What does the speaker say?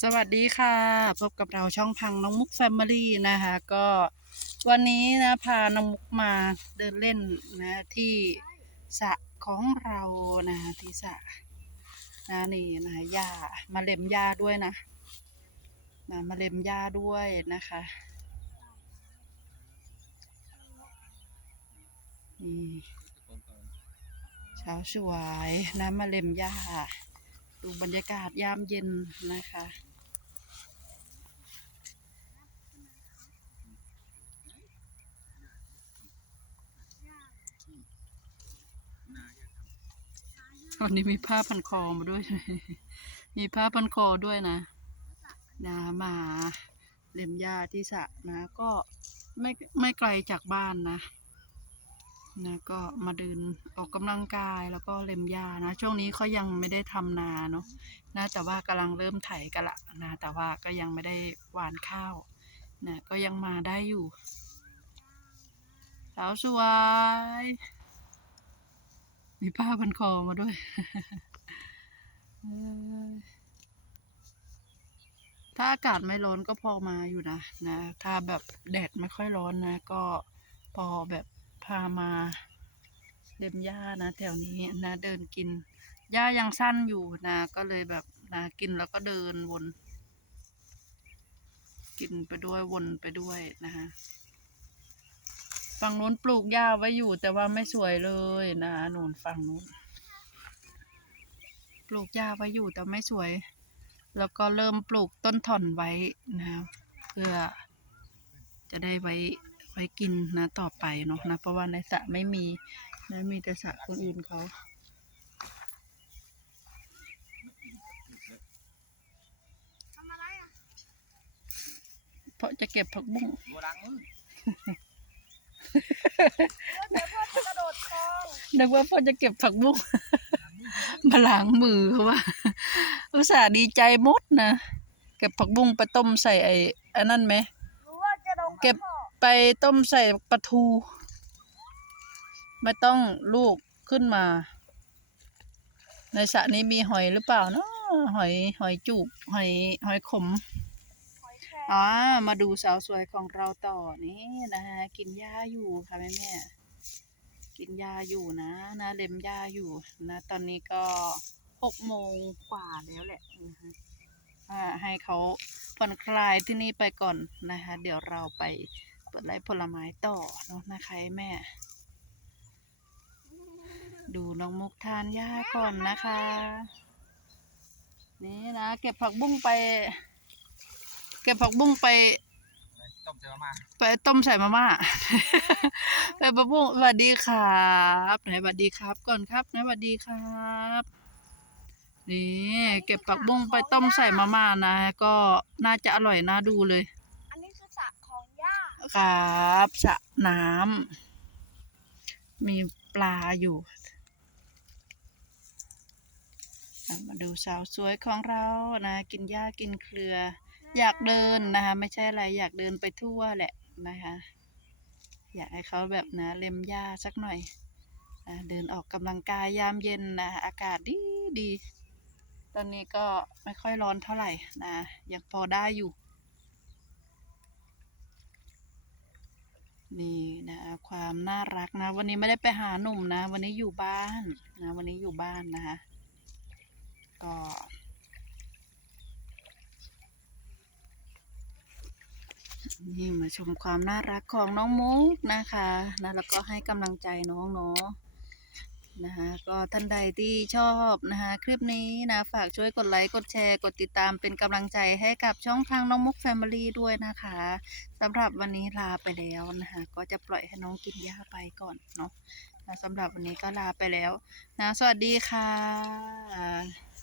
สวัสดีค่ะ พบกับเราช่องพังน้องมุกแฟมิลี่นะคะ ก็วันนี้นะพาน้องมุกมาเดินเล่นนะที่สระของเรานะที่สระนะนี่นะหญ้ามาเล็มหญ้าด้วยนะนะมาเล็มหญ้าด้วยนะคะนี่เช้าสวยนะมาเล็มหญ้า ดูบรรยากาศยามเย็นนะคะวันนี้มีผ้าพันคอมาด้วย มีผ้าพันคอด้วยนะนะมาเล็มหญ้าที่สระนะ ก็ไม่ไม่ไกลจากบ้านนะ นะก็มาเดินออกกำลังกายแล้วก็เล็มหญ้านะ ช่วงนี้เขายังไม่ได้ทำนาเนาะนะแต่ว่ากำลังเริ่มไถกันละนะแต่ว่าก็ยังไม่ได้หวานข้าวนะก็ยังมาได้อยู่สาวสวย มีผ้าพันคอมาด้วยถ้าอากาศไม่ร้อนก็พอมาอยู่นะนะ ถ้าแบบแดดไม่ค่อยร้อนนะ ก็พอแบบ พามาเล็มหญ้านะ แถวนี้นะเดินกินหญ้ายังสั้นอยู่นะก็เลยแบบนะกินแล้วก็เดินวน กินไปด้วยวนไปด้วยนะคะฝั่งนู้นปลูกหญ้าไว้อยู่ แต่ว่าไม่สวยเลยนะหนูนฝั่งนู้นปลูกหญ้าไว้อยู่แต่ไม่สวย แล้วก็เริ่มปลูกต้นถ่อนไว้นะเพื่อจะได้ไว้ ไว้กินนะต่อไปเนาะนะเพราะว่าในสระไม่มีนะมีแต่สระคนอื่นเขาเพราะจะเก็บผักบุ้งตัวดังมึงเดี๋ยวพ่อนึกว่าพ่อจะเก็บผักบุ้งมาล้างมือเขาว่า อุตส่าห์ดีใจมดนะ เก็บผักบุ้งไปต้มใส่ไอ้อันนั้นไหม เก็บ ไปต้มใส่ปลาทู ไม่ต้องลูกขึ้นมา ในสระนี้มีหอยหรือเปล่าเนาะหอยหอยจูบหอยหอยขมหอยแครงอ๋อมาดูสาวสวยของเราต่อนี่นะฮะกินหญ้าอยู่ค่ะแม่แม่กินหญ้าอยู่นะนะเล็มหญ้าอยู่นะ ตอนนี้ก็หกโมงกว่าแล้วแหละนะฮะอ่าให้เขาผ่อนคลายที่นี่ไปก่อนนะคะ เดี๋ยวเราไป ปิดไรผลไม้ต่อเนาะนะคะแม่ ดูน้องมุกทานหญ้าก่อนนะคะ นี่นะเก็บผักบุ้งไป เก็บผักบุ้งไปต้มเจอมาไปต้มใส่มาม่าไปผักบุ้งสวัสดีครับไหนสวัสดีครับ ก่อนครับไหนสวัสดีครับนี่เก็บผักบุ้งไปต้มใส่มาม่านะ ก็น่าจะอร่อยน่าดูเลย อันนี้คือสระของย่า ครับสระน้ำมีปลาอยู่ มาดูสาวสวยของเรานะ กินหญ้ากินเครือ อยากเดินนะคะ ไม่ใช่อะไรอยากเดินไปทั่วแหละนะคะ อยากให้เขาแบบนะเล็มหญ้าสักหน่อยอะเดินออกกำลังกายยามเย็นนะอากาศดีดี ตอนนี้ก็ไม่ค่อยร้อนเท่าไหร่นะยังพอได้อยู่ นี่นะความน่ารักนะ วันนี้ไม่ได้ไปหาหนุ่มนะ วันนี้อยู่บ้านนะ วันนี้อยู่บ้านนะคะก็นี่มาชมความน่ารักของน้องมุกนะคะนะแล้วก็ให้กำลังใจน้องเนาะ นะคะก็ท่านใดที่ชอบนะคะคลิปนี้นะฝากช่วยกดไลค์กดแชร์กดติดตามเป็นกำลังใจให้กับช่องทางน้องมุกแฟมิลี่ด้วยนะคะสำหรับวันนี้ลาไปแล้วนะคะก็จะปล่อยให้น้องกินหญ้าไปก่อนเนาะนะสำหรับวันนี้ก็ลาไปแล้วนะสวัสดีค่ะ